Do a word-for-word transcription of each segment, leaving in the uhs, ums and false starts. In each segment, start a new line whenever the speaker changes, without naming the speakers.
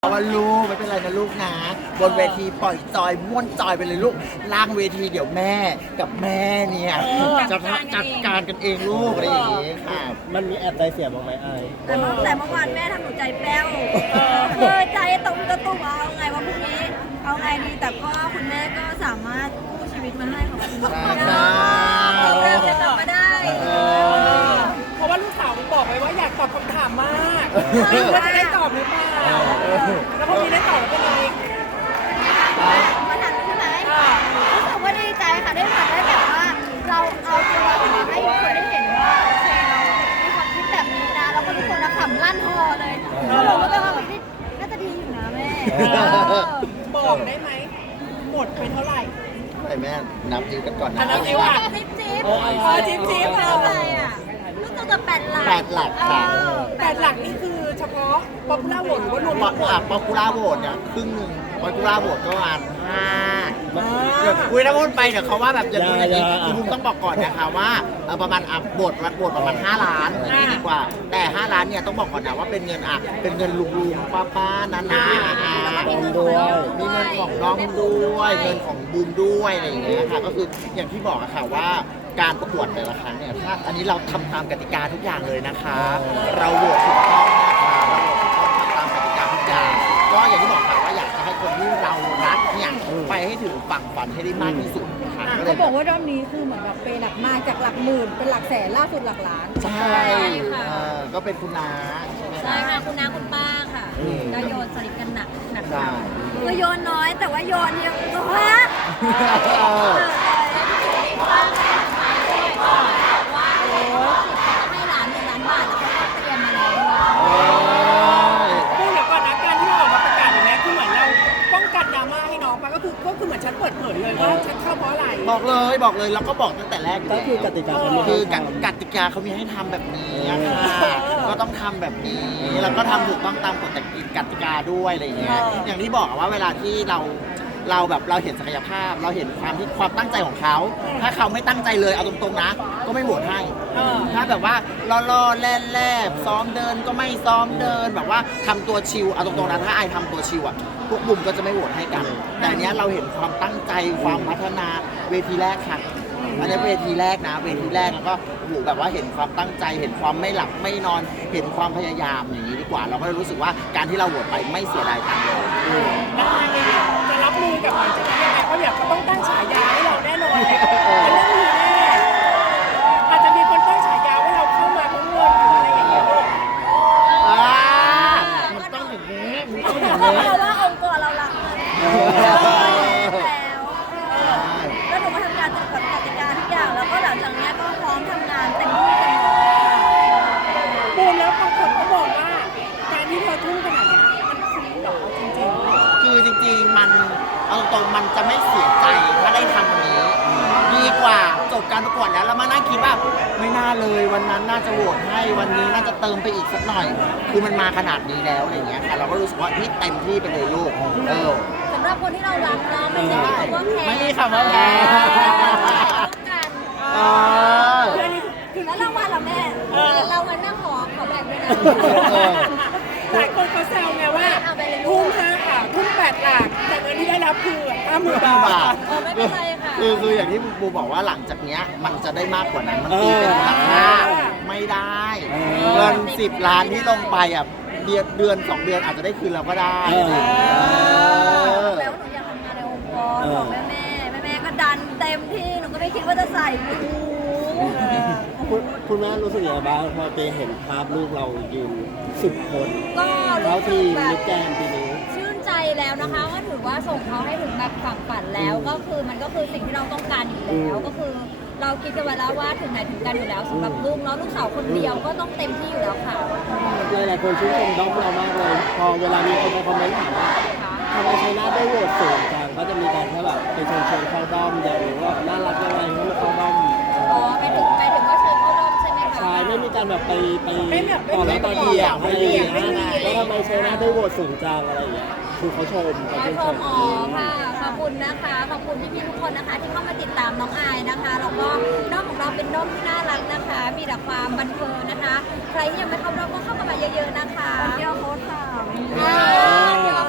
ว่าลูกไม่เป็นไรนะลูกนะบนเวทีปล่อยจอยม่วนจอยไปเลยลูกล่างเวทีเดี๋ยวแม่กับแม่เนี่ยจะจัดการกันเองลูกอะไรอย่างเงี้ยค่ะ
มันมีแอบใจเสียบ้างไหมไอ
แต่เมื่อแต่เมื่อวานแม่ทำหนูใจแป้วเออใจตรงกระตุกเอาไงว่าพรุ่งนี้ เอาไงดีแต่ก็คุณแม่ก็สามารถกู้ชีวิตมาให้ของคุณพ่อได้เราเริ่มจะกลับมาได้
เพราะว่าลูกสาวมันบอกไว้ว่าอยากตอบคำถามมากว่าจะได้ตอบหรือเปล่าแล้วพอมีได้ตอบเป็นไง
มาถามใช่ไหมรู้สึกว่าดีใจค่ะได้ผ่านได้แบบว่าเราเอาตัวเราออกมาให้ทุกคนได้เห็นว่าโอเคเรามีความคิดแบบนี้นะแล้วก็ทุกคนนะขำลั่นฮอเลยเราบอกว่าเป็นความคิดน่าจะดีอยู่นะแม่
บอกได้ไหมหมดไปเท่าไหร่
ไอ้แม่นับนิ้วกันก่อนนะ
นับนิ้วอ่ะ
จิ๊บจิ๊บ
เออจิ๊บจิ๊บ
เท่าไหร่อ่ะรู้สึกจะแปดหลัก
แปดหลักค่ะ
แต่หลักนี่คือเฉพาะป๊อปปูล่าโหวตหรือว่ารวม
ป๊
ทั้งหมด
อปปูล่าโหวตเนี่ยครึ่งหนึ่งป๊อปปูล่าโหวตก็ประมาณห้า
อ่า
เดี๋ยวคุยถ้าพูดไปเดี๋ยวเขาว่าแบบอย่างนู้นอย่างนี้คือมุมต้องบอกก่อนนะคะว่าเอ่อประมาณอ่ะโหวตโหวตประมาณห้าล้านอย่างนี้ดีกว่า แต่ห้าล้านเนี่ยต้องบอกก่อนนะว่าเป็นเงินอ่ะเป็นเงินลุงๆป้าๆนานาๆ
บอมด้วย
มีเงินของน้องด้วยเงินของบูมด้วยอะไรอย่างเงี้ยค่ะก็คืออย่างที่บอกอะค่ะว่าการประกวดแต่ละครั้งเนี่ยถ้าอันนี้เราทำตามกติกาทุกอย่างเลยนะคะ เราโหวตถูกต้องนะคะเราโหวตถูกต้องทำตามกติกาทุกอย่างก็อย่างที่บอกค่ะว่าอยากจะให้คนที่เรารักเนี่ยไปให้ถึงฝั่งฝันให้ได้มากที่สุดค่ะก็เล
เขา
ย
บอกว่ารอบนี้คือเหมือนแบบเป็นหลักมาจากหลักหมื่นเป็นหลักแสนล่าสุดหลักล้าน
ใช่
ค่ะ
เออก็เป็นคุณน้าใช่ไหม
ใช่
คะ
ค่ะคุณน้าคุณป้าค่ะ
อืม
ก็โยนสนิทกันหนักหนัก
ใช่
ก็โยนน้อยแต่ว่าโยนเยอะก็ฮะ
เออ
ให้หลานหนึ่งล้านบาทแล้วก็เตรียมมาแล้ว
โอ้ย
พูดเดี๋ยวก่อนนะการที่เราออกมาประกาศอย่างนี้คือเหมือนเราป้องกันดราม่าให้น้องไปก็คือก็คือเหมือนฉันเปิดเผยเลยว่าฉันเข้าเพราะอะไร
บอกเลยบอกเลยแล้วก็บอกตั้งแต่แรกยู่
ก็
แล้ว
คือกติกาเขามี
คื
ให้
อก
ทำ
กติกาเขามีให้ทำแบบนี้อะค่ะก็ต้องทำแบบนี้แล้วก็ทำถูกต้องตามกฎกติกาด้วยอะไรอย่างเงี้ยอย่างที่บอกอะว่าเวลาที่เราเราแบบเราเห็นศักยภาพ เราเห็นความที่ความตั้งใจของเขา ถ้าเขาไม่ตั้งใจเลยเอาตรงๆนะ ก็ไม่โหวตให้
เออ
ถ้าแบบว่าล่อๆแล่แล่ๆซ้อมเดินก็ไม่ซ้อมเดินแบบว่าทำตัวชิลเอาตรงๆนะถ้าไอทำตัวชิลอะพวกบุมก็จะไม่โหวตให้กัน แต่อันเนี้ยเราเห็นความตั้งใจความพัฒนาเวทีแรกค่ะ อันนี้เวทีแรกนะเวทีแรกแล้วก็โอ้โหแบบว่าเห็นความตั้งใจ เห็นความไม่หลับไม่นอน เห็นความพยายามอย่างนี้ดีกว่า เราก็เลยรู้สึกว่าการที่เราโหวตไปไม่เสียดายตังค์เลย
แล้วนายเองจะรับมือกับหลังจากนี้ยังไงเพราะเดี๋ยวเขาต้องตั้งฉายาให้เราแน่นอนเลยมันต้องมีแน่อาจจะมีคนตั้งฉายาว่าเราเข้ามาเพราะเงินหรืออะไรอย่างเงี้ย
อ่ามันต้องอย่างนี้มันต้องอย่าง
เพราะ
นี้
ว่าองค์กรเรารักเงิน
เออ
แล้วแล้วหนูก็ทำงานตามกฎกติกาทุกอย่างแล้วก็หลังจากนี้ก็พร้อมทำงานเต็มที่เต็มร้อย
บูมแล้วบางคนเขาบอกว่าการที่เธอทุ่มขนาดเนี้ยมันคุ้มเหรอจริงๆ
คือจริงๆ มันเอาตรงๆ มันจะไม่เสียใจถ้าได้ทำวันนี้ ดีกว่าจบการประกวดแล้วแล้วมานั่งคิดว่าไม่น่าเลยวันนั้นน่าจะโหวตให้วันนี้น่าจะเติมไปอีกสักหน่อย คือมันมาขนาดนี้แล้วอะไรเงี้ยค่ะเราก็รู้สึกว่าพี่เต็มที่ไปเลยลูกเออ
สำหรับคนที่เรารักเนาะไม่ใช่มีคำว่าแพ้
ไม่มีคำว่าแพ้
ต้องกัน
เออ
คือแล้วรางวัลล่ะแม่เรามานั่งขอขอแบ่งด้วยนะ
เออ
หลายคนเขาแซวไงว่าทุ่มห้าค่ะทุ่มแปดหลักแต่เงินที่ได้รับคือห้าหมื่นบา
บาท
ท
เออไม่เป็นไรค่ะ
คือคืออย่างที่บูบอกว่าหลังจากเนี้ยมันจะได้มากกว่านั้นมันตีเป็นมูลค่าไม่ได้เงินสิบล้านที่ลงไปอ่ะเดือนเดือนสองเดือนอาจจะได้คืนเราก็ได้
เออ
แล้วหนูอยากทำงานในองค์กรของแม่แม่แม่แม่ก็ดันเต็มที่หนูก็ไม่คิดว่าจะใส่หู
คุณคุณแม่รู้สึกยังไงบ้างพอเจเห็นภาพลูกเรายืนสิบคน
ก็
เท่า
รู้สึ
ที่
กแบ
มิ
บ
สแกรนด์ปีนี้
ชื่นใจแล้วนะคะว่าถือว่าส่งเขาให้ถึงแบบฝั่งฝันแล้วก็คือมันก็คือสิ่งที่เราต้องการอยู่แล้วก็คือเราคิดกันไว้แล้วว่าถึงไหนถึงกันอยู่แล้วสำหรับลูกเนาะลูกสาวคนเดียวก็ต้องเต็มที่อยู่แล้วค่ะ
หลายๆคนชื่นชมด้อมเรามากเลย พอเวลามีคนมาคอมเมนต์ถามว่าทำไมชัยนาทได้โหวตสูงจังก็จะมีการแค่แบบไปเชิญชวนเข้าด้อมอย่างหรือว่าน่ารักยังไงให้มาเข้าด้อม
อ๋อไปถึงไปถึงว่าเชิญเข้าร่วมใช่ไหมคะ
ใช่ไม่มีการแบบไปไป
ไม่แบบ
ต่อแล้วต่อเดียว
ไม่
อะไร
มี
อย่าง
ไม่
เงี้ย
มี
แล้วทำไมชัยนาทได้โหวตสูงจังอะไรอย่างเงี้ยคือเขาชม
ข
เขา
อ
ชื่น
ช
ช
ม
ม
อ๋อค่ะขอบคุณนะคะขอบคุณพี่ๆทุกคนนะคะที่เข้ามาติดตามน้องอายนะคะแล้วก็น้องของเราเป็นน้องที่น่ารักนะคะ มีแต่ความบันเทิงนะคะ ใครที่ยังไม่เข้ารอบก็เข้ามาเยอะๆนะคะเที่ยวโค้ชสามเที่ยว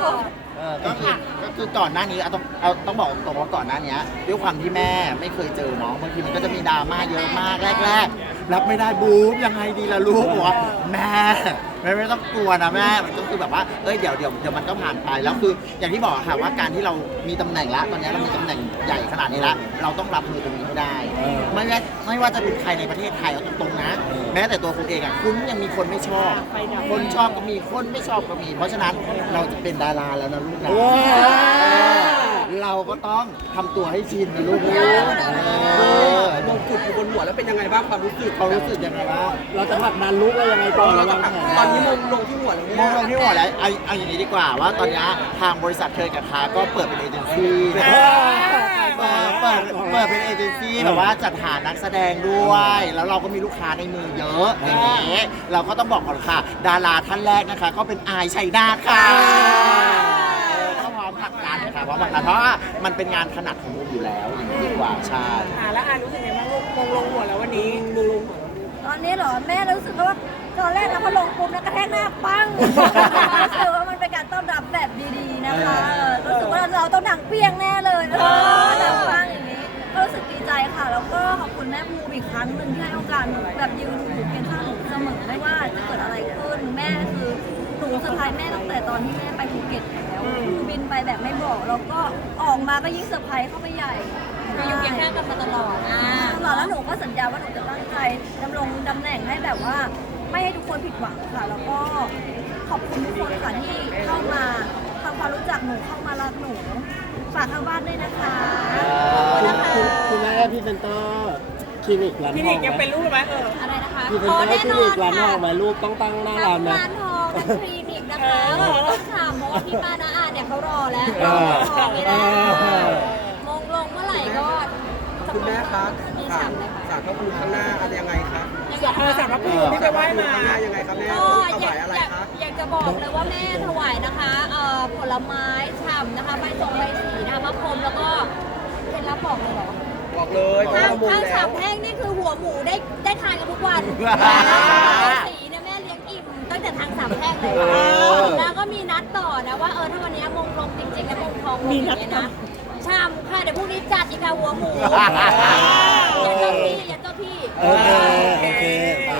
คือก่อนหน้านี้เอาต้องเอาต้องบอกตรงว่าก่อนหน้านี้ด้วยความที่แม่ไม่เคยเจอน้องบางทีมันก็จะมีดราม่าเยอะมากแรกๆรับไม่ได้บู๊ยังไงดีล่ะลูกบอกว่าแม่แม่ไม่ต้องกลัวนะแม่มันก็คือแบบว่าเอ้ยเดี๋ยวเดี๋ยวเดี๋ยวมันก็ผ่านไปแล้วคืออย่างที่บอกค่ะว่าการที่เรามีตำแหน่งละตอนนี้เรามีตำแหน่งใหญ่ขนาดนี้ละเราต้องรับมือตรงนี้ให้ได้ไม่ว่าไม่ว่าจะเป็นใครในประเทศไทยเอาตรงๆนะ แม้แต่ตัวคุณเองอ่ะคุณยังมีคนไม่ชอบ คนชอบก็มีคนไม่ชอบก็มี เพราะฉะนั้นเราจะเป็นดาราแล้วนะลูกนะเราก็ต้องทำตัวให้ชินนะลูกนะเออ
มงกุฎอยู่บนหัวแล้วเป็นยังไงบ้างความรู้สึก
เขารู้สึกยังไงบ้าง
เราจะผลักดันลูกเรายังไงก่อนเราวางแผนตอนนี้มงลงที่หัวแล้ว
มองลงที่หัวแล้วเอาเอาอย่างนี้ดีกว่าว่าตอนนี้ทางบริษัทเคยกับค้าก็เปิดเป็นเอเจนซี่เปิดเปิดเปิดเป็นเอเจนซี่แบบว่าจัดหานักแสดงด้วย แล้วเราก็มีลูกค้าในมือเยอะอย่างนี้เราก็ต้องบอกก่อนค่ะ ดาราท่านแรกนะคะ ก็เป็นอายชัยนาทค่ะก็พร้อมผลักดันค่ะพร้อมผลักดันเพราะว่ามันเป็นงานถนัดของมุกอยู่แล้วอย่างนี้ดีกว่าใช่
อ่าแล้วอารู้สึกไงบ้างลูกมงลงหัวแล้ววันนี้มงลง
ตอนนี้เหรอแม่รู้สึกว่าตอนแรกนะพอลงปุ๊บนะกระแทกหน้าปังรู้สึกว่ามันเป็นการต้อนรับแบบดีๆนะคะเออรู้สึกว่าเราต้องดังเปี้ยงแน่เลยเออดังปังอย่างนี้ก็รู้สึกดีใจค่ะ แล้วก็ขอบคุณแม่ภูมิอีกครั้งหนึ่งที่ให้โอกาสหนูแบบยืนอยู่เคียงข้างหนูเสมอไม่ว่าจะเกิดอะไรขึ้นแม่คือหนูเซอร์ไพรส์แม่ตั้งแต่ตอนที่แม่ไปภูเก็ตแล้วคือบินไปแบบไม่บอกแล้วก็ออกมาก็ยิ่งเซอร์ไพรส์เข้าไปใหญ่อยู่เคียงข้างกันมาตลอดอ่าตลอดแล้วหนูก็สัญญาว่าหนูจะตั้งใจดำรงตำแหน่งให้แบบว่า ไม่ให้ทุกคนผิดหวังค่ะ แล้วก็ขอบคุณทุกคนค่ะที่เข้ามาทำความรู้จักหนูเข้ามารักหนูฝากทางบ้านด้วยนะคะขอบคุณนะคะ
คุณแม่พรีเซนเตอร์คลินิกร้าน
พี่
ท
นิ
อก ง
ยังเป็นลูกไหมเออ
อะไรนะคะ
พรีเซนเตอร์คลินิกร้านทองไหมลูกต้องตั้งหน้าร้านไหม
ร้านทองทั้งคลินิกนะคะต้องถามเพราะว่าพี่ป้าน้าอาเนี่ยเขารอแล้วรอทองไม่ได้มงลงเมื่อไหร่ก็
คุณแม่คะ
มีฉ่ำเลยค่ะ
สารพระภูมิข้างหน้าอะไรยังไงครับ
เออสารพระภูมิที่ไปไหว้มา
ข้างหน้ายังไงครับแม่
ก็
ต้องถ
อยาก
วายอะไร
อยาก
ครับ
อยากจะบอกเลยว่าแม่ถวายนะคะเอ่อผลไม้ฉ่ำนะคะใบตองใบสีนะคะมะพร้าวแล้วก็เคล็ดลับบอกเลยเหรอ
บอกเลย
ข้าว
มุม
ข้าว
แล้ว
ฉ่ำแห้งนี่คือหัวหมูได้ได้ทานกันทุกวันสีเนี่ยแม่เลี้ยงอิ่มตั้งแต่ทางสามแพร่งเลยแล้วก็มีนัดต่อนะว่าเออถ้าวันนี้มงลงจริงๆแล้วมงทองลงอย่างเงี้ยนะฉ่ำค่ะเดี๋ยวพรุ่งนี้จัดอีกค่ะหัวหมูอย่าเจ้าพี่อย่าเจ้าพี่
โอเคโอเค